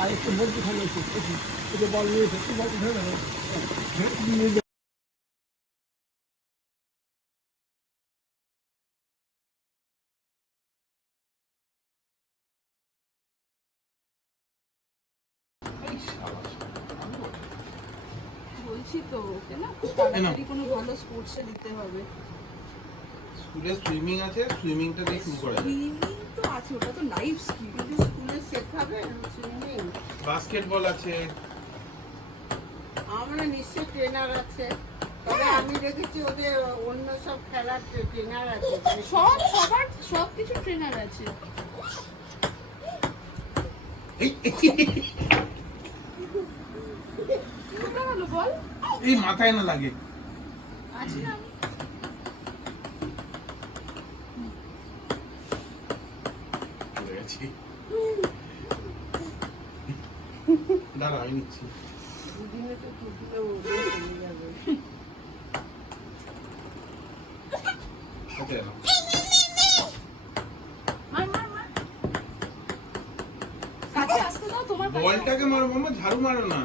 আর একটু বলতে ভালো একটু বল নিয়ে একটু বলতে ভালো বলছি তো ওকে না তাড়াতাড়ি কোনো ভালো স্পোর্টসে দিতে হবে। স্কুলে সুইমিং আছে, সুইমিংটা দিয়ে শুরু করা যায়। সুইমিং তো আছে, ওটা তো লাইফ স্কিল। কিন্তু স্কুলে শেখাবে সুইমিং? বাস্কেটবল আছে। আমরা নিশ্চয়ই ট্রেনার আছে, তবে আমি দেখেছি ওদের অন্য সব খেলার ট্রেনার আছে। সবার সব কিছু ট্রেনার আছে। কোথায় গেল বল? এই মাথায় না লাগে। আছে না? দাঁড়া আমি নিচ্ছি। দুদিনে তো টুপিটা উড়ে চলে যাবে। কাছে আসতে দাও, তোমার কাছে বলটাকে মারো মামা, ঝাড়ু মারো না।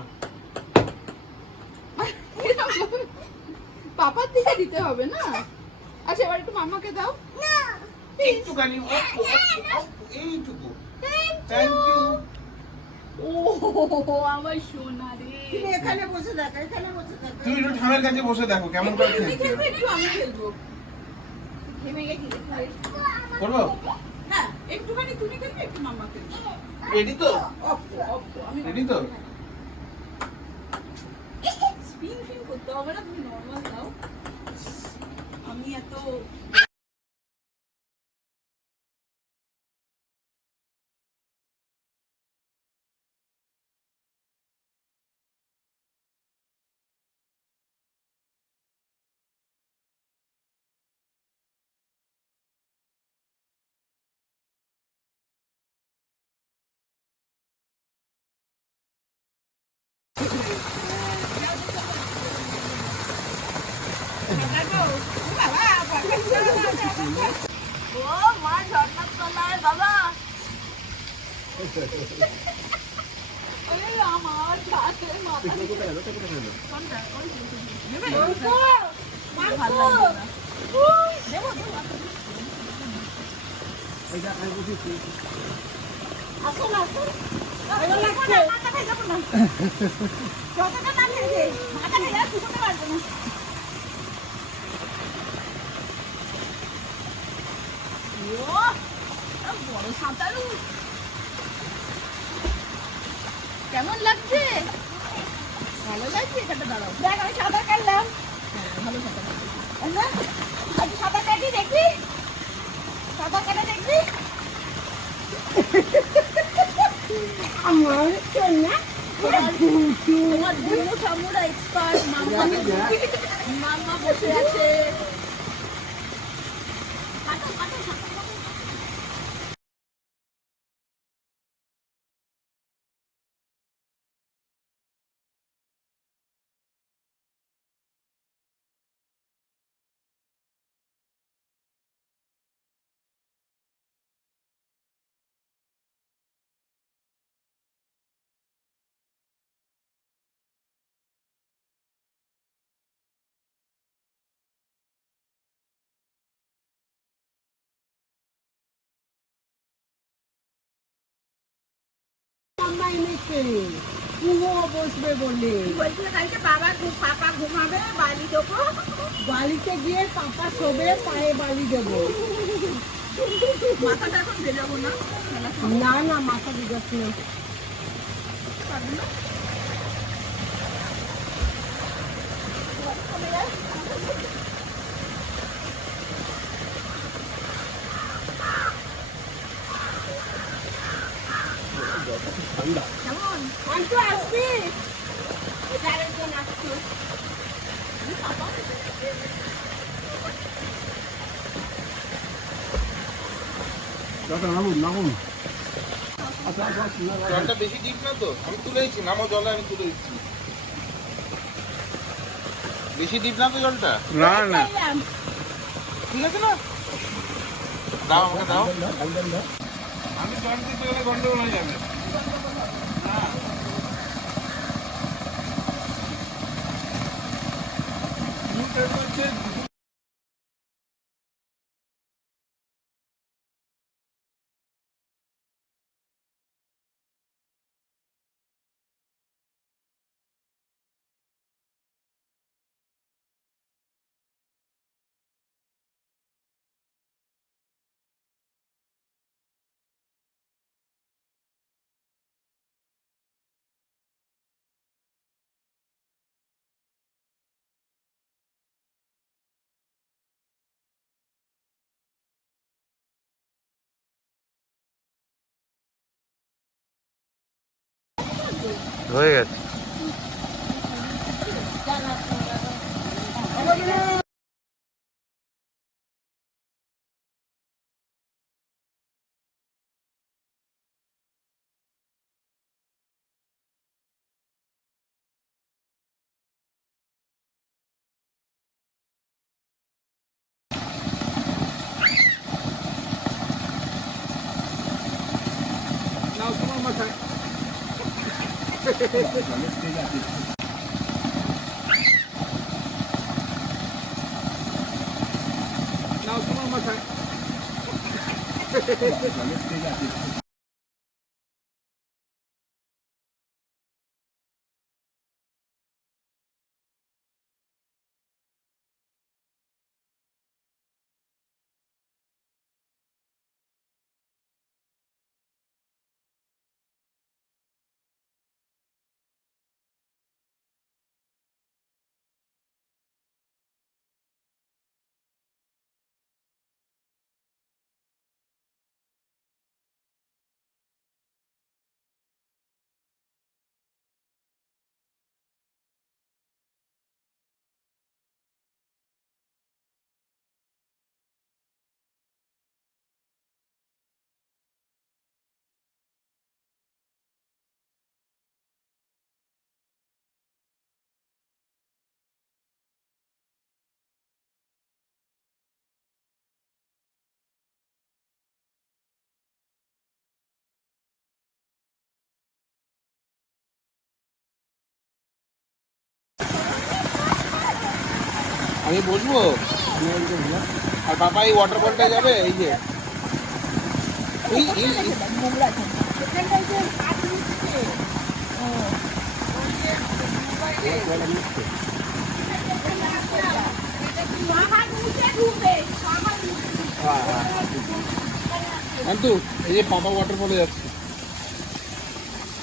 পাপার দিকে দিতে হবে না? আচ্ছা এবার একটু মামাকে দাও। একটুখানি এইটুকু। Thank you. ও আমার সোনা রে। তুমি এখানে বসে দেখো, এখানে বসে দেখো। তুমি একটু ঠামের কাছে বসে দেখো কেমন করে তুমি খেলছে। খেলবে একটু, আমি খেলবো। ঘেমে গেছি। করবো? হ্যাঁ একটুখানি তুমি খেলবে, একটু মামা খেলবে। রেডি তো? আমি রেডি তো? স্পিন ফিন করতে হবে না, তুমি নর্মাল দাও। আমি এত ও মা ঝর্ণার তলায় বাবা। আমার কাছে মাথা আসুন আসুন মাথা যাবো না, যতটা না খেয়েছে মাথা খেয়ে শুকোতে পারবো না। বড় সাঁতারু, কেমন লাগছে? ভালো লাগছে? এখানটা দাঁড়াও, দেখ আমি সাঁতার কাটলাম। হ্যাঁ ভালো সাঁতার কাটছি। আচ্ছা সাঁতার কাটি দেখবি, সাঁতার কাটা দেখবি। আমার সোনা তোমার দুটো ঠাম্মুরা এক্সপার্ট। মাম্মা বসে আছে। কাটো কাটো সাঁতার কাটো। বসবে বলে বলছিল কালকে পাপা ঘুমাবে, বালি দেবো। বালিতে গিয়ে পাপা শোবে, পায়ে বালি দেবো। মাথাটা এখন ভেজাবো না? না না মাথা ভিজাচ্ছি না। পারবো না? কেমন আন্টু আসবি? আরেকজন আসছো? জলটা বেশি ডিপ না তো, আমি তুলে দিচ্ছি। নামো জলে, আমি তুলে দিচ্ছি। বেশি ডিপ না তো জলটা? না না খাইলাম। ঠিক আছে না? দাও আমাকে দাও। একদম না আমি জল দিতে গেলে গন্ডগোল হয়ে যাবে। হয়ে গেছে। নাও তোমার মাথায় নাও তোমার মাথায় আমি বসবো আর বাবা এই ওয়াটার বলটা যাবে এই যে নোংরা আছে। এখানটায় যে হাত দিচ্ছে। ও। মাথা মুছে ঢুকবে, মাথা মুছে। কিন্তু এই যে বাবা ওয়াটার বলে যাচ্ছে।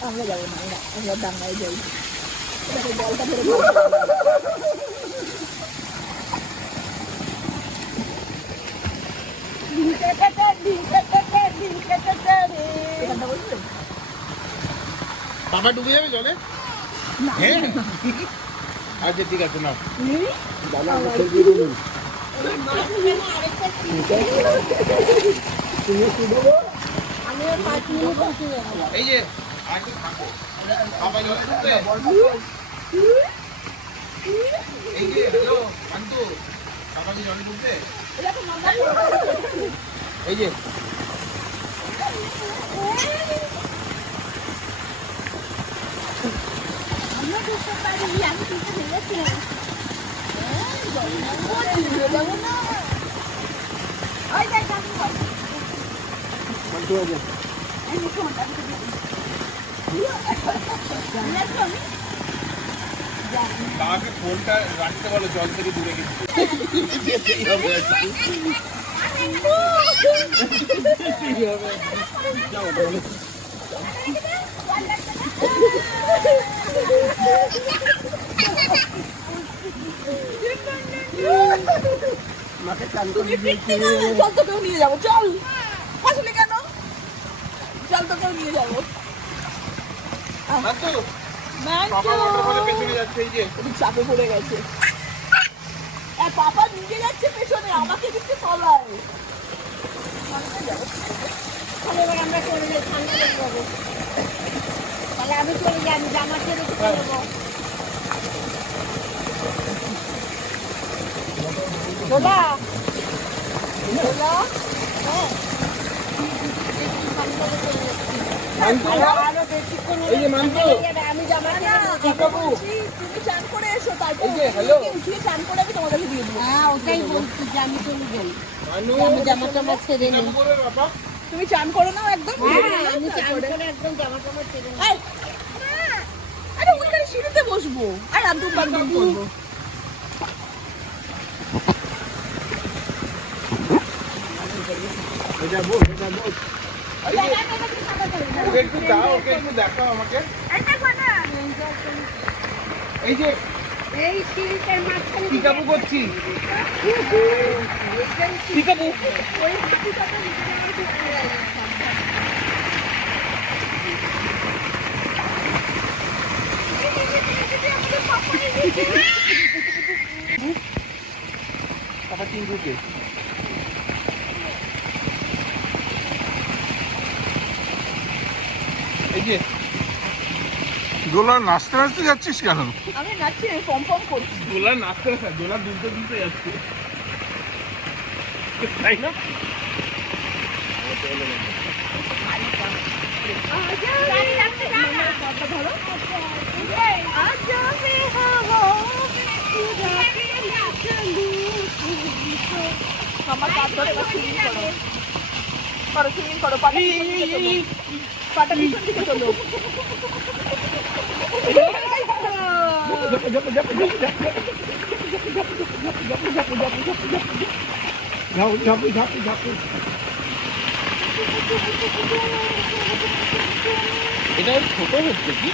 আমরা যাবো না, আমরা ডাঙ্গায় যাই। এটাকে জলটা ধরে বাবা ডুবে যাবে জলে? হ্যাঁ আচ্ছা ঠিক আছে নাও। এই যে আর একটু থাকো। বাবা জলে ডুববে? এই যে হ্যালো কান্তু বাবা কি জলে ডুববে? এই যে আমরা বুঝতে পারি আমি কিন্তু ভেবেছিলাম যাবো না ওই যাই যাবো বাবাকে ফোনটা রাখতে বলো জল থেকে দূরে কিন্তু যেতেই হবে আজকে। মাকে চান করে জল তোকেও নিয়ে যাবো চল আসলে কেন জল তোকেও নিয়ে যাবো কান্তু বাবা ওয়াটার বলে পেছনে যাচ্ছে এই যে চাপে পড়ে গেছে পাপা নিজে যাচ্ছে পেছনে আমাকে দিচ্ছে তলায় তাহলে এবার আমরা চলে যাই ঠান্ডা লেগে যাবো তাহলে আমি চলে যাই আমি জামা ছেড়ে চলে যাবো ছোলা ছোলা মান্তু, আরো বেশিক্ষণ এই যে মান্তু, আমি জামা টিকাবু, তুমি চান করে এসো তারপর এই যে, hello। উঠিয়ে চান করে আমি তোমাদেরকে দিয়ে দেবো। হ্যাঁ ওটাই বলছি যে আমি চলে যাই মানু, আমি জামা টামা ছেড়ে নিই টিকাবু করে বাবা। তুমি চান করে নাও একদম। হ্যাঁ আমি চান করে একদম জামা টামা ছেড়ে নিই এই, আরে ওইখানে সিঁড়িতে বসবো আর আন্দুম বান্দুম করবো। এটা বল, এটা বল। এই যে, ওকে একটু দাও, ওকে একটু দেখাও আমাকে। এই যে এই সিঁড়িটার মাঝখানে টিকাবু করছি। টিকাবু। পাপা টিঙ্কুকে। এই যে দোলা নাচতে নাচতে যাচ্ছিস কেন? আমি নাচছি আমি পম পম করছি। দোলা নাচতে না, দোলা দুলতে দুলতে যাচ্ছে, তাই না? আমার কাপ ধরে এবার সুইমিং করো। করো সুইমিং করো, পাটা পিছন দিকে তোলো। পাটা পিছন দিকে তোলো। ঝাপু ঝাপু ঝাপু ঝাপু। এটা ছোট হচ্ছে কি?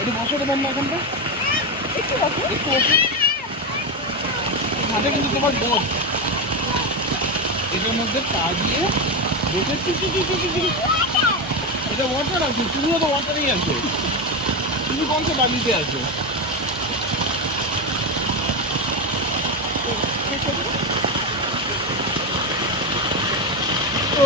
একটু বসো তো বাম্মা এখানটা, একটু বসো। হাতে কিন্তু তোমার বোধ, এটার মধ্যে পা দিয়ে বসে এটা ওয়াটার আছে, তুমিও তো ওয়াটারেই আছো, তুমি কোন সে বালিতে আছো? ও